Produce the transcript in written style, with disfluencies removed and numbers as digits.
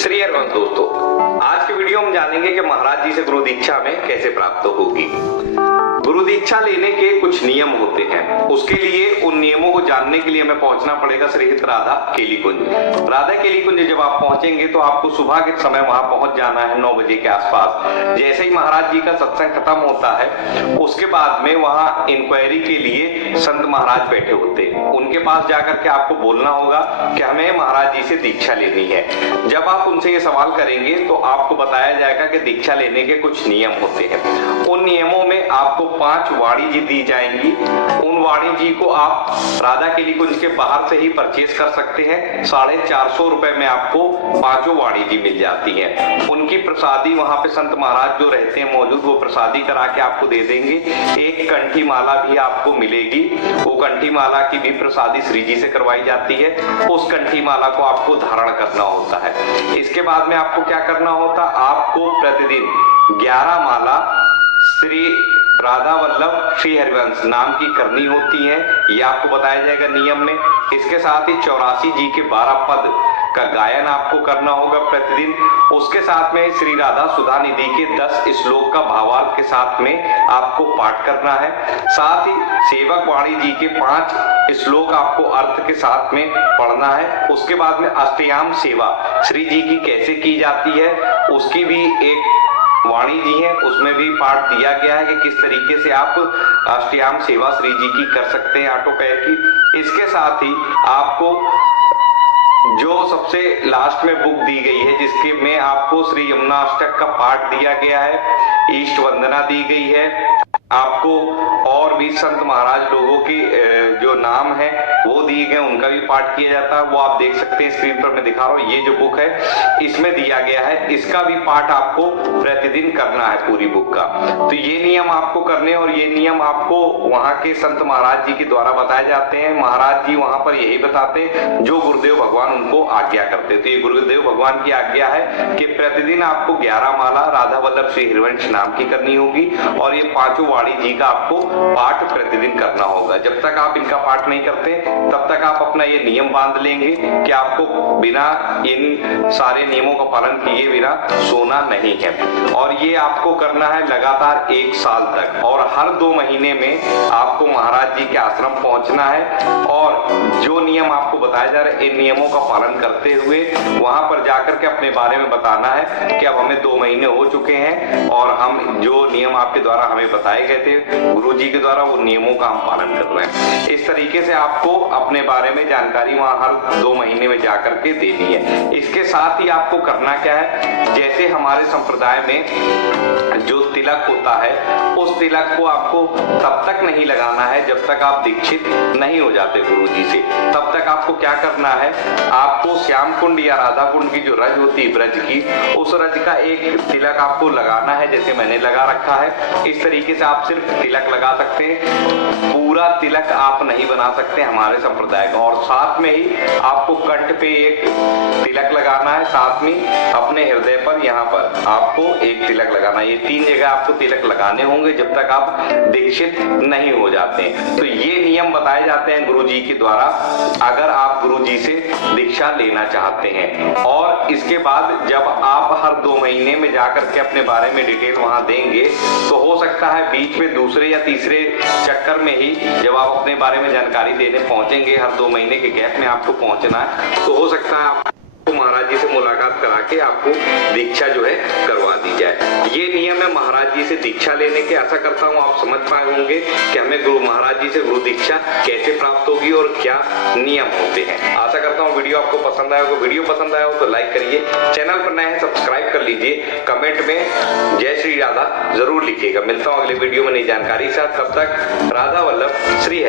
श्री हरिवंश दोस्तों, आज के वीडियो में जानेंगे कि महाराज जी से गुरु दीक्षा हमें कैसे प्राप्त होगी। गुरु दीक्षा लेने के कुछ नियम होते हैं, उसके लिए उन नियमों को जानने के लिए हमें पहुंचना पड़ेगा श्रीहित राधा केली कुंज। राधा केली कुंज जब आप पहुंचेंगे तो आपको सुबह के समय वहां पहुंच जाना है 9 बजे के आसपास। जैसे ही महाराज जी का सत्संग खत्म होता है उसके बाद में वहां इंक्वायरी के लिए संत महाराज बैठे होते हैं, उनके पास जाकर के आपको बोलना होगा कि हमें महाराज जी से दीक्षा लेनी है। जब आप उनसे ये सवाल करेंगे तो आपको बताया जाएगा कि दीक्षा लेने के कुछ नियम होते हैं। उन नियमों में आपको 5 वाणी जी दी जाएंगी। उन वाणी जी को आप राधा केली कुंज के बाहर से ही परचेज कर सकते हैं। 450 रुपए में आपको 5 वाणी जी मिल जाती हैं। उनकी प्रसादी वहां पे संत महाराज जो रहते हैं मौजूद, वो प्रसादी करा के आपको दे देंगे। एक कंठी माला भी आपको मिलेगी, वो कंठी माला की भी प्रसादी श्री जी से करवाई जाती है। उस कंठी माला को आपको धारण करना होता है। इसके बाद में आपको क्या करना होता, आपको प्रतिदिन 11 माला श्री राधा वल्लभ श्री हरिवंश नाम की करनी होती है, ये आपको बताया जाएगा नियम में। इसके साथ ही 84 जी के 12 पद का गायन आपको करना होगा प्रतिदिन। उसके साथ में श्री राधा सुधा निधि के 10 श्लोक का भावार्थ के साथ में आपको पाठ करना है। साथ ही सेवक वाणी जी के 5 श्लोक आपको अर्थ के साथ में पढ़ना है। उसके बाद में अष्टयाम सेवा श्री जी की कैसे की जाती है उसकी भी एक वाणी जी है, उसमें भी पाठ दिया गया है कि किस तरीके से आप अष्टयाम सेवा श्री जी की कर सकते हैं ऑटो पैर की। इसके साथ ही आपको जो सबसे लास्ट में बुक दी गई है जिसके में आपको श्री यमुना अष्टक का पाठ दिया गया है, ईष्ट वंदना दी गई है आपको, और भी संत महाराज लोगों के जो नाम है वो दिए गए, उनका भी पाठ किया जाता है। वो आप देख सकते हैं स्क्रीन पर मैं दिखा रहा हूँ, ये जो बुक है इसमें दिया गया है, इसका भी पाठ आपको प्रतिदिन करना है पूरी बुक का। तो ये नियम आपको करने, और ये नियम आपको वहां के संत महाराज जी के द्वारा बताए जाते हैं। महाराज जी वहां पर यही बताते हैं जो गुरुदेव भगवान उनको आज्ञा करते। तो ये गुरुदेव भगवान की आज्ञा है कि प्रतिदिन आपको 11 माला राधा वल्लभ श्री हरिवंश नाम की करनी होगी, और ये 5 वाणी जी का आपको पाठ प्रतिदिन करना होगा। जब तक आप इनका पाठ नहीं करते तब तक आप अपना ये नियम बांध लेंगे कि आपको बिना इन सारे नियमों का पालन किए बिना सोना नहीं है। और ये आपको करना है लगातार 1 साल तक, और हर 2 महीने में आपको महाराज जी के आश्रम पहुंचना है, और जो नियम आपको बताया जा रहा है इन नियमों का पालन करते हुए वहां पर जाकर के अपने बारे में बताना है कि अब हमें 2 महीने हो चुके हैं और हम जो नियम आपके द्वारा हमें बताए गए थे गुरु जी के द्वारा, वो नियमों का हम पालन कर रहे हैं। इस तरीके से आपको अपने बारे में जानकारी वहां हर 2 महीने में जाकर के देनी है। इसके साथ ही आपको करना क्या है, जैसे हमारे संप्रदाय में जो तिलक होता है उस तिलक को आपको तब तक नहीं लगाना है जब तक आप दीक्षित नहीं हो जाते गुरु जी से। तब तक आपको क्या करना है, आपको श्याम कुंड या राधा कुंड की जो रज होती है ब्रज की, उस रज का एक तिलक आपको लगाना है, जैसे मैंने लगा रखा है। इस तरीके से आप सिर्फ तिलक लगा सकते हैं, पूरा तिलक आप नहीं बना सकते हमारे संप्रदाय का। और साथ में ही आपको कंठ पे एक तिलक लगाना है, साथ में अपने हृदय पर यहाँ पर आपको एक तिलक लगाना है। ये 3 जगह आपको तिलक लगाने होंगे जब तक आप दीक्षित नहीं हो जाते हैं। तो ये नियम बताए जाते हैं गुरु जी के द्वारा अगर आप गुरु जी से दीक्षा लेना चाहते हैं। और इसके बाद जब आप हर 2 महीने में जाकर के अपने बारे में डिटेल वहां देंगे तो हो सकता है बीच में दूसरे या तीसरे चक्कर में ही जब आप अपने बारे में जानकारी देने पहुंचेंगे, हर 2 महीने के गैप में आपको पहुंचना है, तो हो सकता है आपको महाराज जी से मुलाकात करा के आपको दीक्षा जो है करवा दी जाए। ये नियम है महाराज जी से दीक्षा लेने के। आशा करता हूँ आप समझ पाए होंगे कि हमें गुरु महाराज जी से गुरु दीक्षा कैसे प्राप्त होगी और क्या नियम होते हैं। आशा करता हूँ वीडियो आपको पसंद आया होगा। वीडियो पसंद आया हो तो लाइक करिए, चैनल पर नए हैं सब्सक्राइब कर लीजिए, कमेंट में जय श्री राधा जरूर लिखिएगा। मिलता हूँ अगले वीडियो में नई जानकारी के साथ, तब तक राधा वल्लभ श्री हरि।